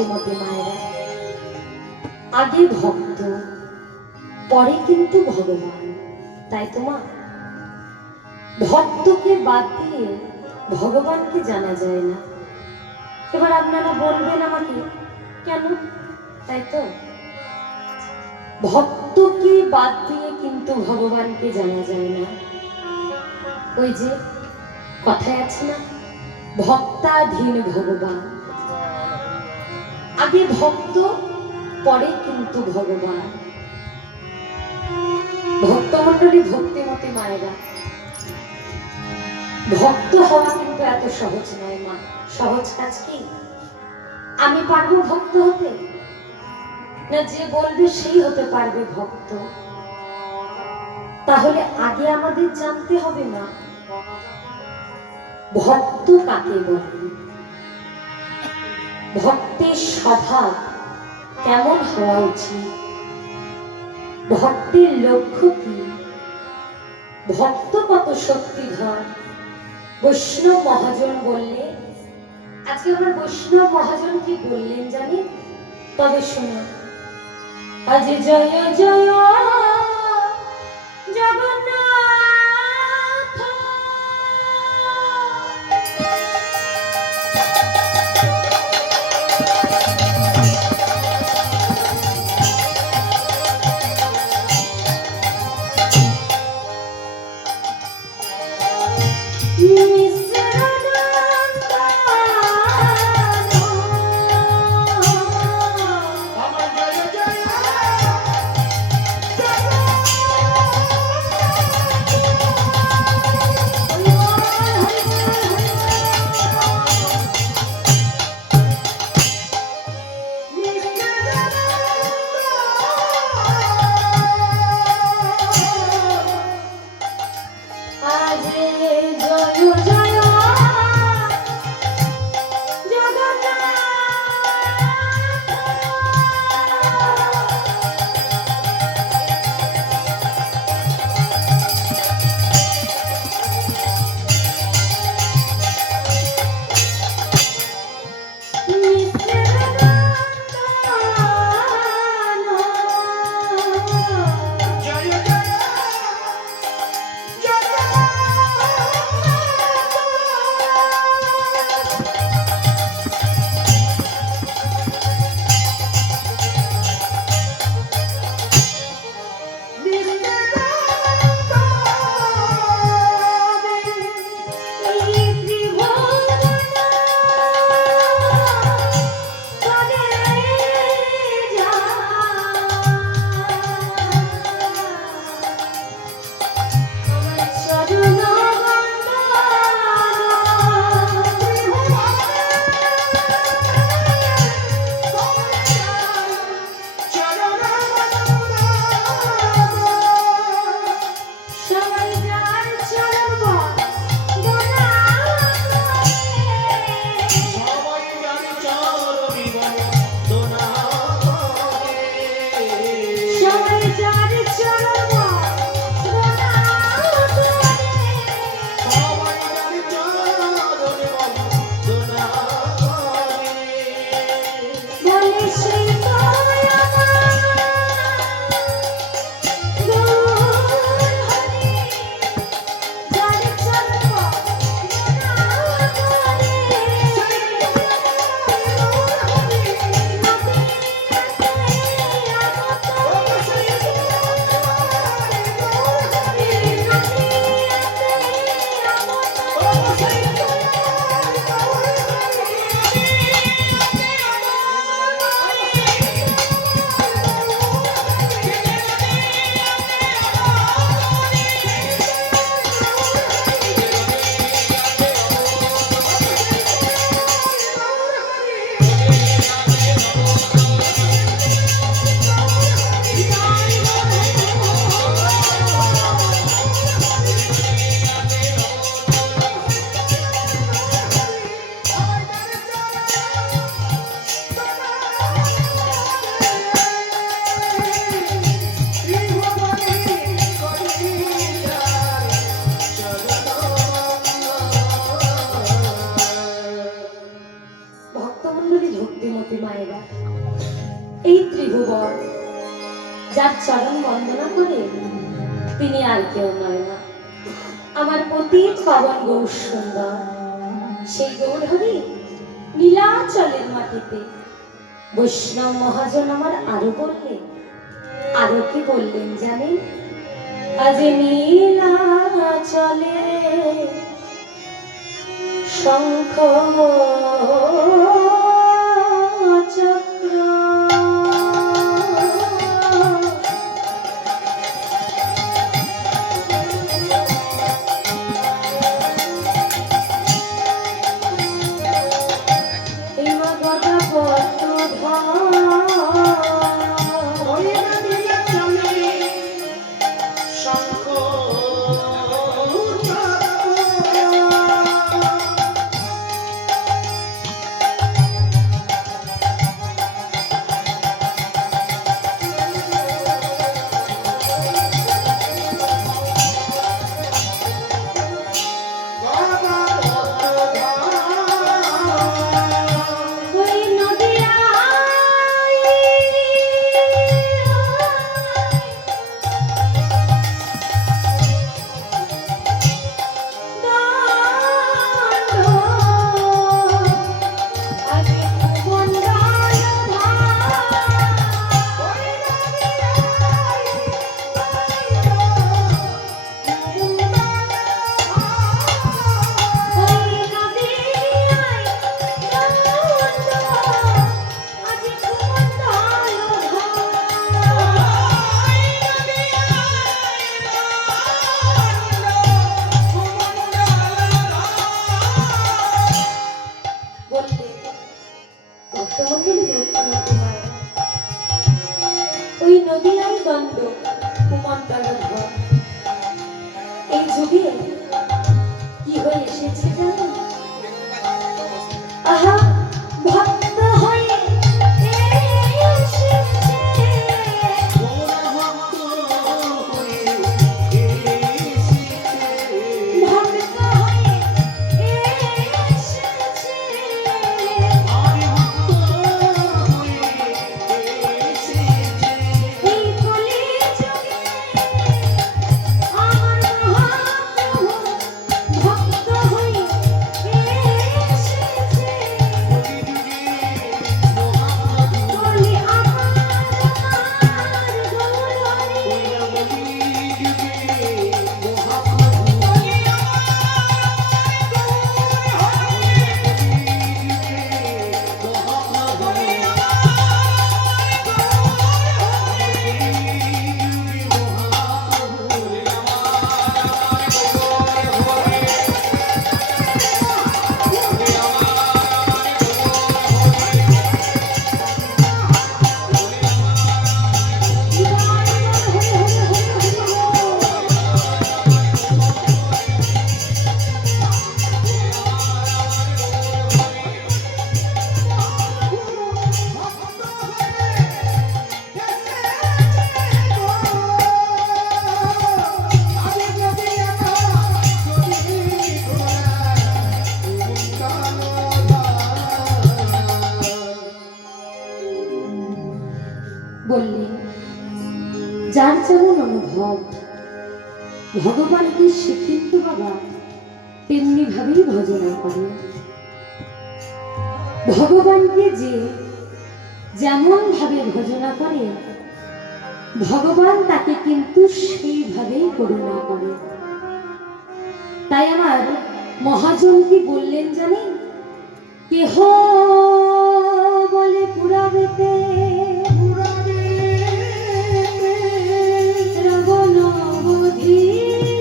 ভক্তিমতী মায়েরা, আগে ভক্ত পরে কিন্তু ভগবান, তাই তো মা? ভক্তকে বাদ দিয়ে ভগবানকে জানা যায় না। এবার আপনারা বলবেন আমাকে, কেন? তাই তো, ভক্তকে বাদ দিয়ে কিন্তু ভগবানকে জানা যায় না। ওই যে কথায় আছে না, ভক্তাধীন ভগবান। আগে ভক্ত পরে কিন্তু ভগবান। ভক্তমণ্ডলী, ভক্তিমতী মায়েরা, ভক্ত হওয়া কিন্তু এত সহজ নয় মা। সহজ কাজ কি? আমি পারবো ভক্ত হতে? না যে বলবে সেই হতে পারবে ভক্ত? তাহলে আগে আমাদের জানতে হবে না ভক্ত কাকে বলে, ভক্তের স্বভাব কেমন হওয়া উচিত, ভক্তের লক্ষ্য কি, ভক্ত কত শক্তিধর। বৈষ্ণব মহাজন বললে, আজকে আমার বৈষ্ণব মহাজন কি বললেন জানেন? তবে শুনুন, আজ জয় জয় জগন্নাথ, এই ত্রিভুবন যার চরণ বন্দনা করে তিনি আর কেউ নয় না, আমার পতিত পাবন গৌর সুন্দর। সেই গৌর হরি নীলাচলের মাটিতে বৈষ্ণব মহাজন আমার আরো বললেন, আরো কি বললেন জানেন? আজ নীলাচলে শঙ্খ চক্র ওই নদীয়াই দণ্ড কুমন্ডল ধর। এই যুগে কি হয়ে এসেছে জানেন? আহা ভক্ত হয়ে এসেছে, ভক্ত হয়ে এসেছে, এই কলি যুগে আমার মহাপ্রভু ভক্ত হয়ে এসেছে। বলি আমার গৌরী বললেন, যার যেমন অনুভব ভগবানকে সে কিন্তু বাবা তেমনি ভাবেই ভজনা করে। ভগবানকে যে যেমন ভাবে ভজনা করে ভগবান তাকে কিন্তু সেইভাবেই করুণা করে। তাই আমার মহাজন কি বললেন জানেন? কেহ বলে পুরাবেতে রাবণ বধিলা,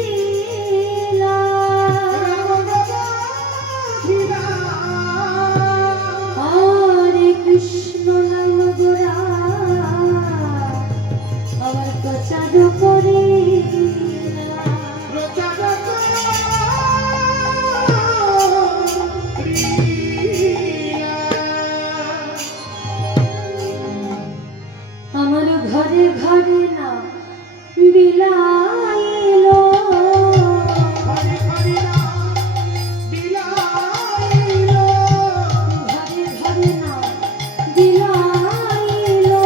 হরে কৃষ্ণ নাম গোরা আমার প্রচার করিলা। আমার ঘরে ঘরে না বিলাইলো, ঘরে ঘরে না বিলাইলো,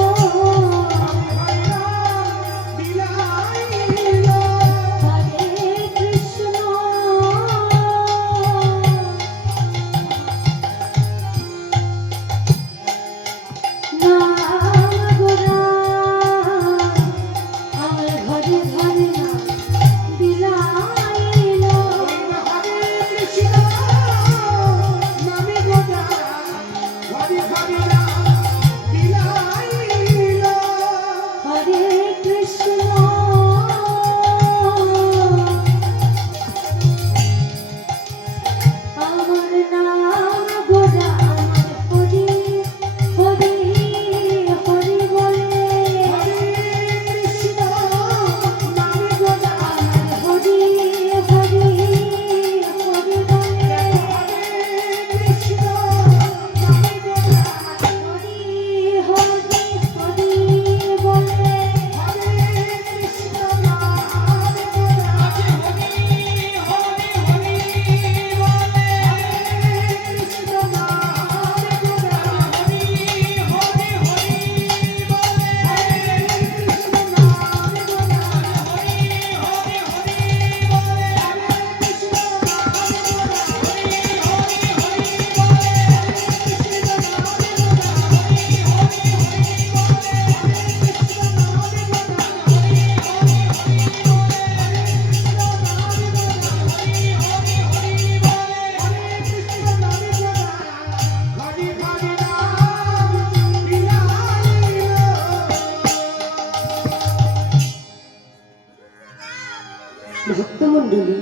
মণ্ডলী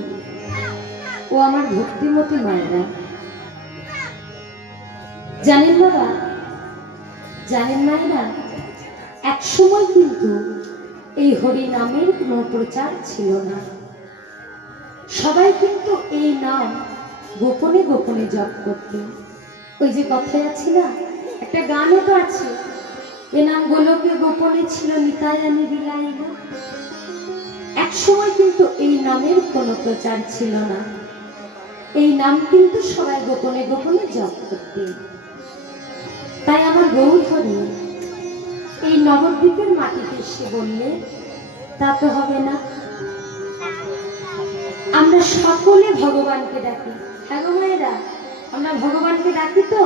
ও আমার ভক্তিমতী মায়েরা, জানেন বাবা, জানেন মায়েরা, এক সময় কিন্তু এই হরি নামের কোনো প্রচার ছিল না। সবাই কিন্তু এই নাম গোপনে গোপনে জপ করতেন। ওই যে কথায় আছে না, একটা গানও তো আছে, এ নাম গোলকে গোপনে ছিল নিতাই আমি বিলাই না। এক সময় কিন্তু এই নামের কোনো প্রচার ছিল না, এই নাম কিন্তু সবাই গোপনে গোপনে জপ করতেন। তাই আমার গৌর হরি এই নবদ্বীপের মাটিতে এসে বললে তা তো হবে না, আমরা সকলে ভগবানকে ডাকি। হ্যাঁ গো মায়েরা, আমরা ভগবানকে ডাকি তো।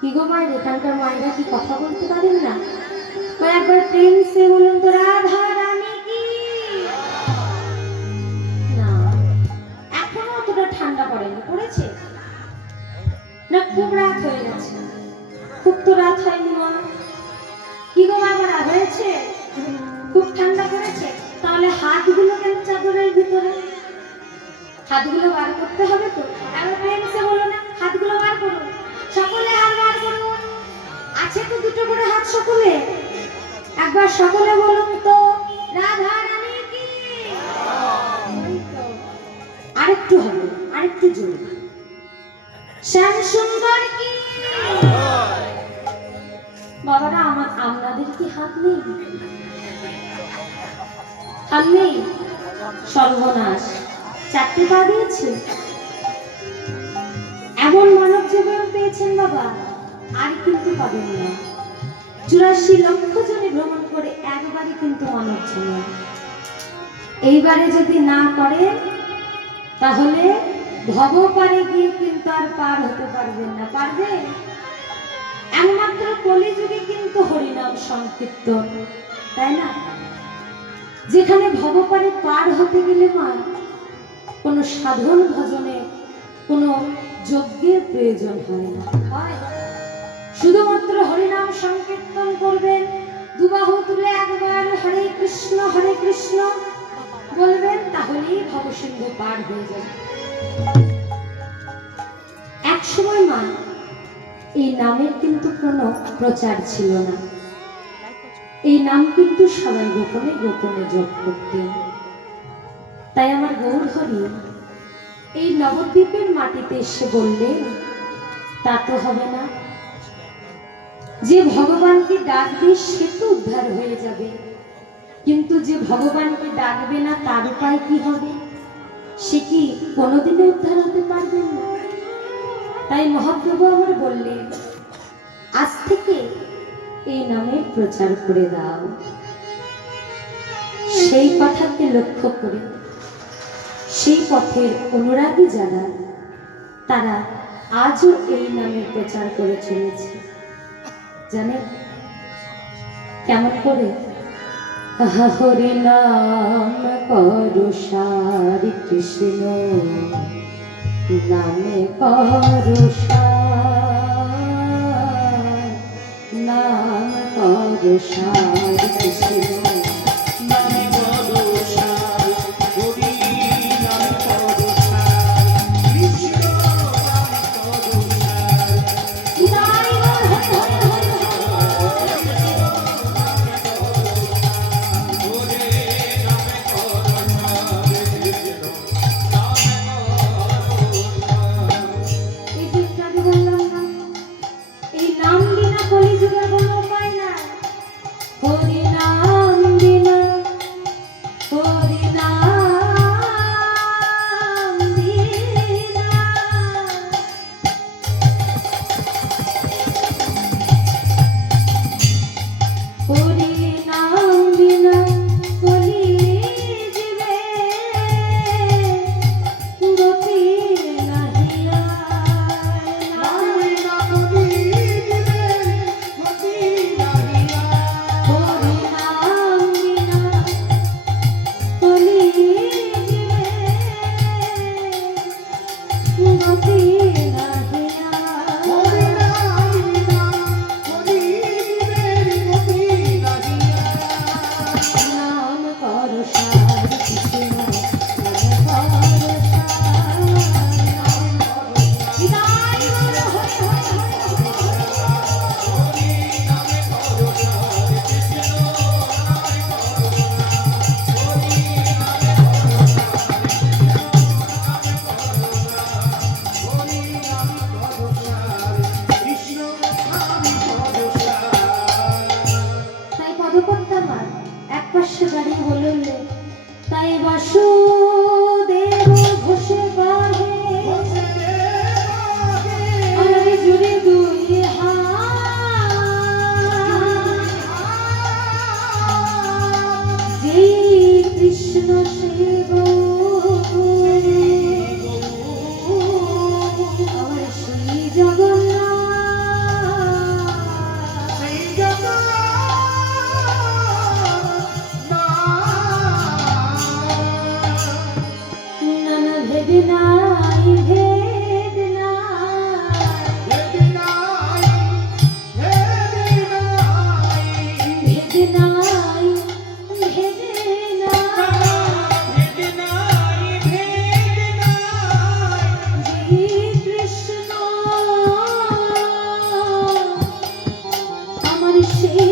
কি গো মায়ের, এখানকার মায়েরা কি কথা বলতে পারেন না? একবার প্রেম সে বলুন তো, রাধা রানী কি। না, এখনো অতটা ঠান্ডা পড়েনি, পড়েছে না? খুব রাত হয়ে গেছে। খুব তো রাত হয়নি মা। কি গো মা, রাত হয়েছে? খুব ঠান্ডা পড়েছে। তাহলে হাতগুলো কেন চাদরের ভিতরে? হাতগুলো বার করতে হবে তো। এবার প্রেম সে বলো না, হাতগুলো বার করুন, সকলে হাত বার করুন। আছে তো দুটো করে হাত সকলে, একবার সকলে বলুন তো, রাধা রানী কি। আরেকটু হবে, আরেকটু জোরে, শ্যাম সুন্দর কি। বাবারা, আপনাদের কি হাত নেই? হাত নেই? সর্বনাশ, চারটে পা দিয়েছে। এমন মানব জীবন পেয়েছেন বাবা, আর কিন্তু পাবেন না। 84 লক্ষ জনে ভ্রমণ করে একবারই কিন্তু মানব জীবন। এইবারে যদি না করেন তাহলে ভবপারে গিয়ে কিন্তু আর পার হতে পারবেন না। পারবে? একমাত্র কলিযুগে কিন্তু হরিনাম সংকীর্তন, তাই না? যেখানে ভবপারে পার হতে গেলে মা কোনো সাধন ভজনে, কোনো যজ্ঞের প্রয়োজন হয় না। হয় শুধুমাত্র হরিনাম সংকীর্তন করবেন, দুবাহু তুলে একবার হরে কৃষ্ণ বলবেন, তাহলেই ভবসিন্ধু পার হয়ে যাবে। এক সময় মা এই নামের কিন্তু কোনো প্রচার ছিল না, এই নাম কিন্তু সবাই গোপনে গোপনে জপ করতেন। তাই আমার গৌর হরি এই নবদ্বীপের মাটিতে এসে বললেন তা তো হবে না, যে ভগবানকে ডাকবে সে তো উদ্ধার হয়ে যাবে, কিন্তু যে ভগবানকে ডাকবে না তার উপায় কি হবে? সে কি কোনোদিনও উদ্ধার হতে পারবেন না। তাই মহাপ্রভু আমার বললেন, আজ থেকে এই নামের প্রচার করে দাও। সেই কথাকে লক্ষ্য করে সেই পথের অনুরাগী যারা, তারা আজও এই নামের প্রচার করে চলেছে। জানেন কেমন করে? হরি নাম করো সারি কৃষ্ণ, নামে করো নাম করো সারি কৃষ্ণ। হরি নাম সে